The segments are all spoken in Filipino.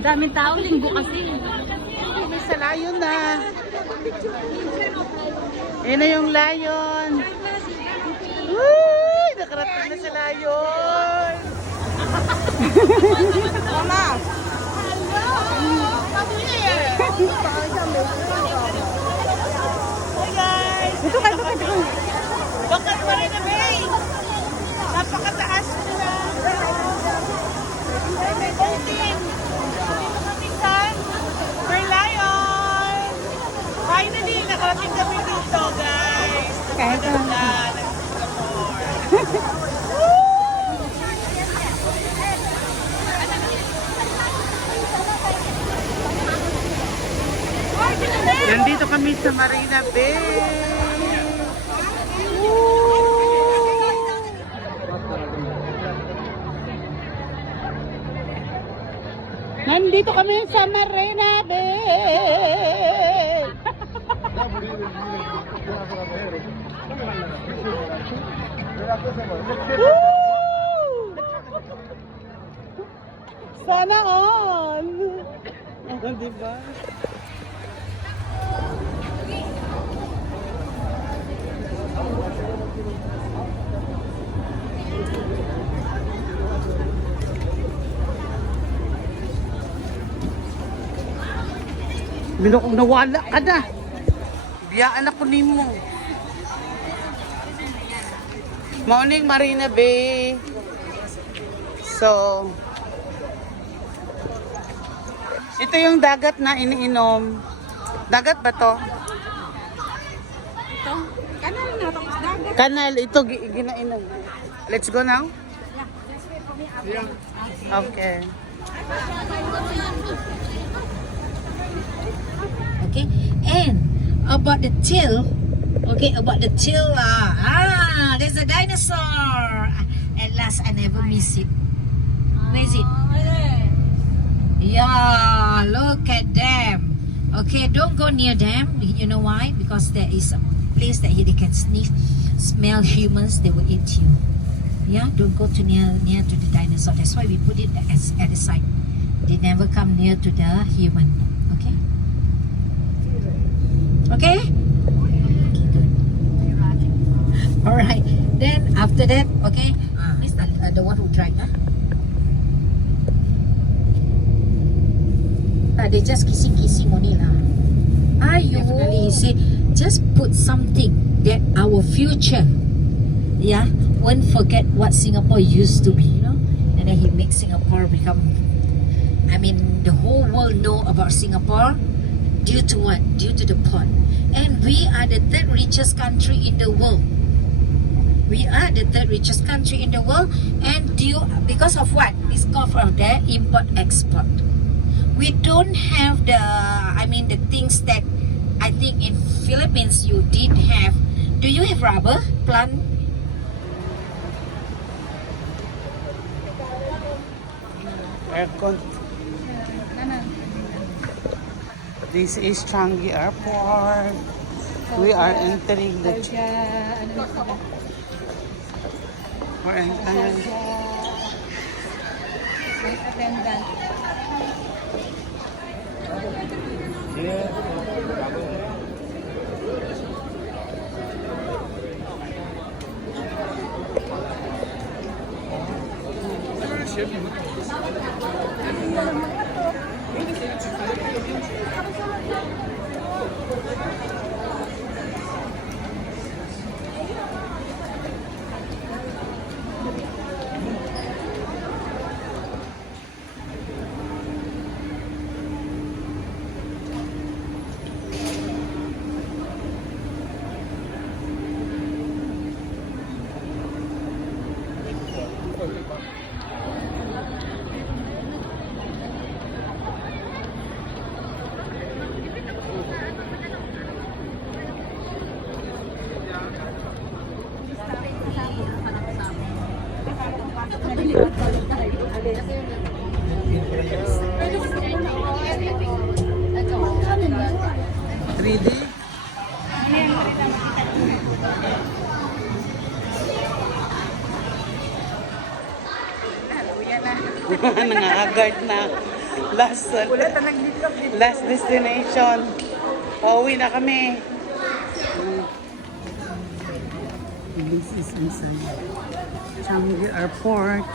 Ang daming tao, linggo kasi. May sa layon na. Ayan na yung layon. Uy! Nakarating na sa layon. Mama! Hi guys! Ito kayo, bakit pa rin na Bay? Napakataas nila. May boating. May lion! Finally, nakarating kami dito, guys. Kahit Singapore. Nandito kami sa Marina Bay. Nandito kami sa Marina Bay. Sana all. Diba? Minokong nawala ka na. Biyaan ako ni mo. Morning Marina Bay. So, ito yung dagat na iniinom. Dagat ba to? ito, kanal na, tapos dagat. Kanal, ito ginainom. Let's go now? Okay. Okay, and about the tail, there's a dinosaur. At last, I never miss it. Where is it? Yeah, look at them. Okay, don't go near them. You know why? Because there is a place that they can smell humans. They will eat you. Yeah, don't go to near to the dinosaur. That's why we put it at the side. They never come near to the human. Okay. Okay? Okay, good. Alright. Then, after that, okay? The one who tried, huh? They just kissing only lah. Definitely, he said, just put something that our future, yeah, won't forget what Singapore used to be, you know? And then he makes Singapore become, the whole world know about Singapore. Due to what? Due to the port. And we are the third richest country in the world. We are the third richest country in the world. And because of what? It's called for the import-export. We don't have the things that I think in Philippines you did have. Do you have rubber plant? Aircon. This is Changi Airport. We are entering the... We're entering... Nangaagard na. Last destination. Pauwi na kami. This is inside Changi Airport.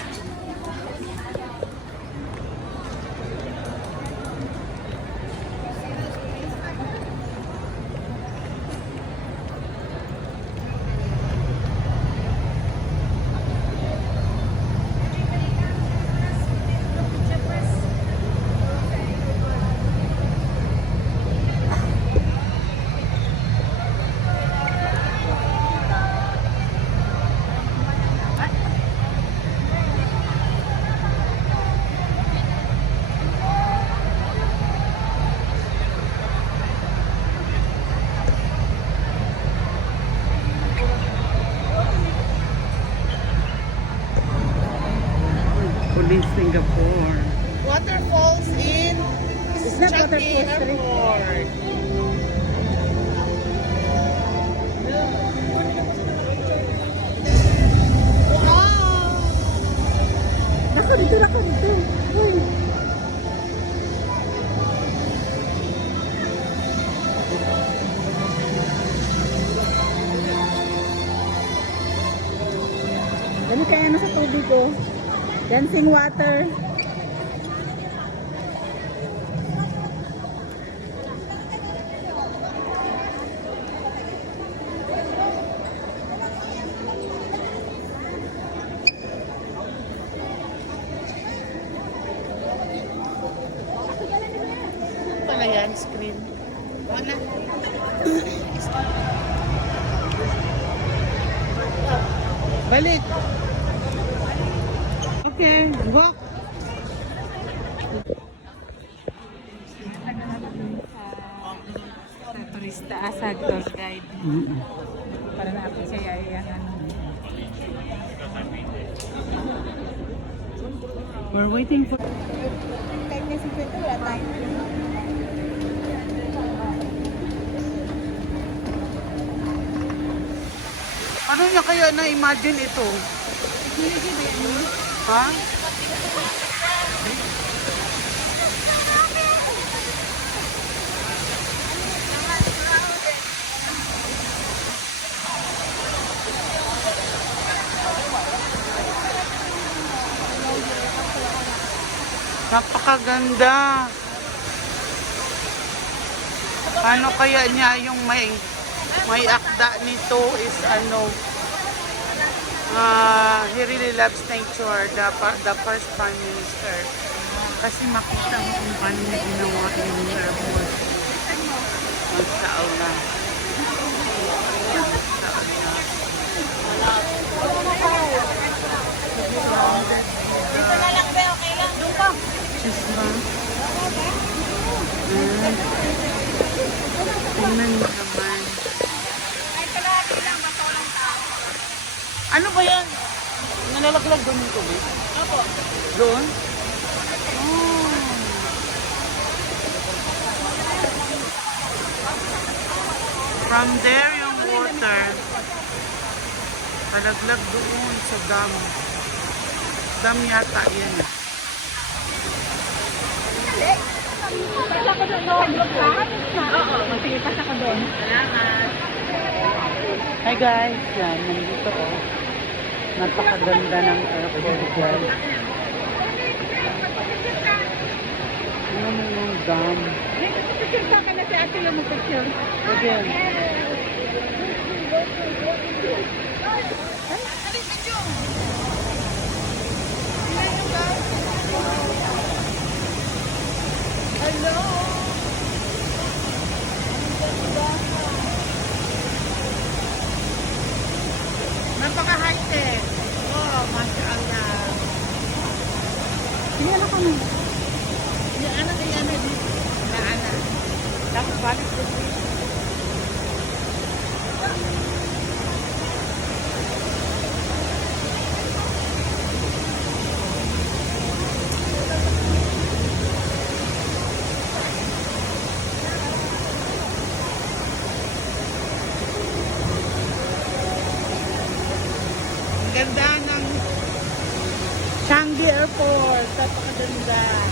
Police Singapore. Waterfalls in Changi Airport. Nasa dito na ka dito. Ano kaya nasa tubig ko? Dancing water. Pala yan, screen. Wala. Balik. Okay, walk. Sa turista, sa tour guide. Para na-apply siya yung ano. We're waiting for... Kahit na si Kwento, wala tayo. Ano niya kaya na-imagine ito? Ha? Napakaganda. Ano kaya niya yung may akda nito is ano, he really loves nature, the first prime minister. Kasi makita mo kung paano niya ginawa yung airport. Mashallah. Dito na lang ba? Okay lang. Doon ka. Chisma. Tingnan mo naman. Ay, kalahati lang. Basta walang tao. Ano ba yan? Nalalaglag doon yung tubig? Opo. Doon? Oh. From there yung water. Palaglag doon sa dam. Dam yata yan. Pasa ko doon. Oo. Sige, pasa ko doon. Salamat. Hi guys, yan, nandito oh. Napakaganda ng airport guys. Ano yung dam? Picture sa akin na si Ate yung picture. Again. Hello. Napaka-high-tech. Oh, mashallah. Sige na kami. Yung ano kaya na dito? Na ano? Tapos balik ko dito. Ganda ng Changi Airport. Napakaganda.